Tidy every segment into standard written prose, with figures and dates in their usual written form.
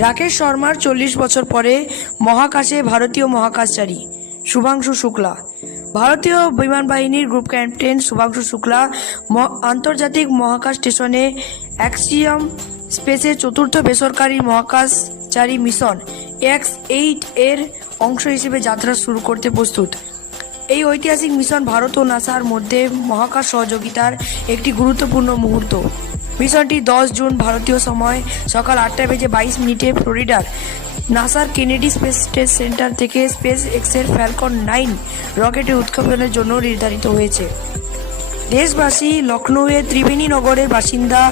রাকেশ শর্মার 40 বছর পরে মহাকাশে ভারতীয় মহাকাশচারী শুভাংশু শুক্লা। ভারতীয় বিমান বাহিনীর গ্রুপ ক্যাপ্টেন শুভাংশু শুক্লা আন্তর্জাতিক মহাকাশ স্টেশনে অ্যাক্সিয়াম স্পেসের চতুর্থ বেসরকারি মহাকাশচারী মিশন X8 এর অংশ হিসেবে যাত্রা শুরু করতে প্রস্তুত। এই ঐতিহাসিক মিশন ভারত ও নাসার মধ্যে মহাকাশ সহযোগিতার একটি গুরুত্বপূর্ণ মুহূর্ত। মিশনটি 10 জুন ভারতীয় সময় সকাল 8:22 ফ্লোরিডার নাসার কেনেডি স্পেস সেন্টার থেকে স্পেস এক্সের ফ্যালকন 9 রকেটের উৎক্ষেপণের জন্য নির্ধারিত হয়েছে। দেশবাসী লখনৌয়ের ত্রিবেণী নগরের বাসিন্দা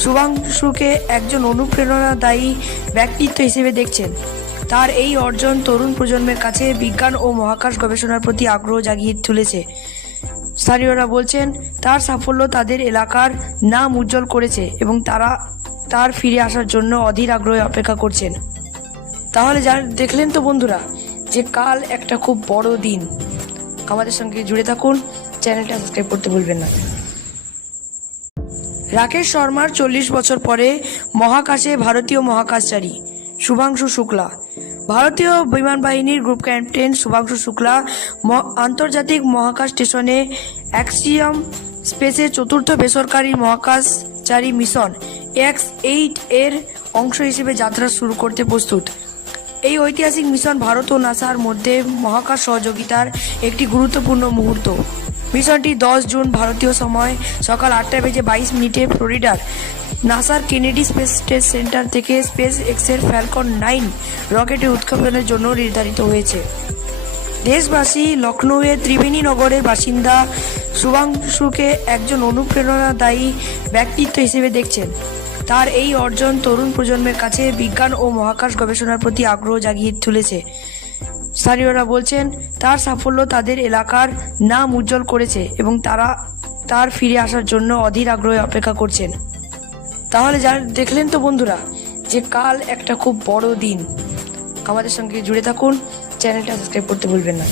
শুভাংশুকে একজন অনুপ্রেরণাদায়ী ব্যক্তিত্ব হিসেবে দেখছেন। তার এই অর্জন তরুণ প্রজন্মের কাছে বিজ্ঞান ও মহাকাশ গবেষণার প্রতি আগ্রহ জাগিয়ে তুলেছে। স্থানীয়রা বলছেন, তার সাফল্য তাদের এলাকার নাম উজ্জ্বল করেছে এবং তারা তার ফিরে আসার জন্য অধীর আগ্রহে অপেক্ষা করছেন। তাহলে দেখলেন তো বন্ধুরা, যে কাল একটা খুব বড় দিন। আমাদের সঙ্গে জুড়ে থাকুন, চ্যানেলটা সাবস্ক্রাইব করতে ভুলবেন না। রাকেশ শর্মার 40 বছর পরে মহাকাশে ভারতীয় মহাকাশচারী শুভাংশু শুক্লা। ভারতীয় বিমান বাহিনীর গ্রুপ ক্যাপ্টেন শুভাংশু শুক্লা আন্তর্জাতিক মহাকাশ স্টেশনে অ্যাক্সিয়াম স্পেসের চতুর্থ বেসরকারি মহাকাশচারী মিশন X8 এর অংশ হিসেবে যাত্রা শুরু করতে প্রস্তুত। এই ঐতিহাসিক মিশন ভারত ও নাসার মধ্যে মহাকাশ সহযোগিতার একটি গুরুত্বপূর্ণ মুহূর্ত। মিশনটি 10 জুন ভারতীয় সময় সকাল 8:22 ফ্লোরিডার নাসার কেনেডি স্পেস সেন্টার থেকে স্পেস এক্সের ফ্যালকন 9 রকেটের উৎক্ষেপণের জন্য নির্ধারিত হয়েছে। দেশবাসী লখনৌয়ের ত্রিবেণী নগরের বাসিন্দা শুভাংশুকে একজন অনুপ্রেরণাদায়ী ব্যক্তিত্ব হিসেবে দেখছেন। তার এই অর্জন তরুণ প্রজন্মের কাছে বিজ্ঞান ও মহাকাশ গবেষণার প্রতি আগ্রহ জাগিয়ে তুলেছে। স্থানীয়রা বলছেন, তার সাফল্য তাদের এলাকার নাম উজ্জ্বল করেছে এবং তারা তার ফিরে আসার জন্য অধীর আগ্রহে অপেক্ষা করছেন। তাহলে দেখলেন তো বন্ধুরা, যে কাল একটা খুব বড় দিন। আমাদের সঙ্গে জুড়ে থাকুন, চ্যানেলটা সাবস্ক্রাইব করতে ভুলবেন না।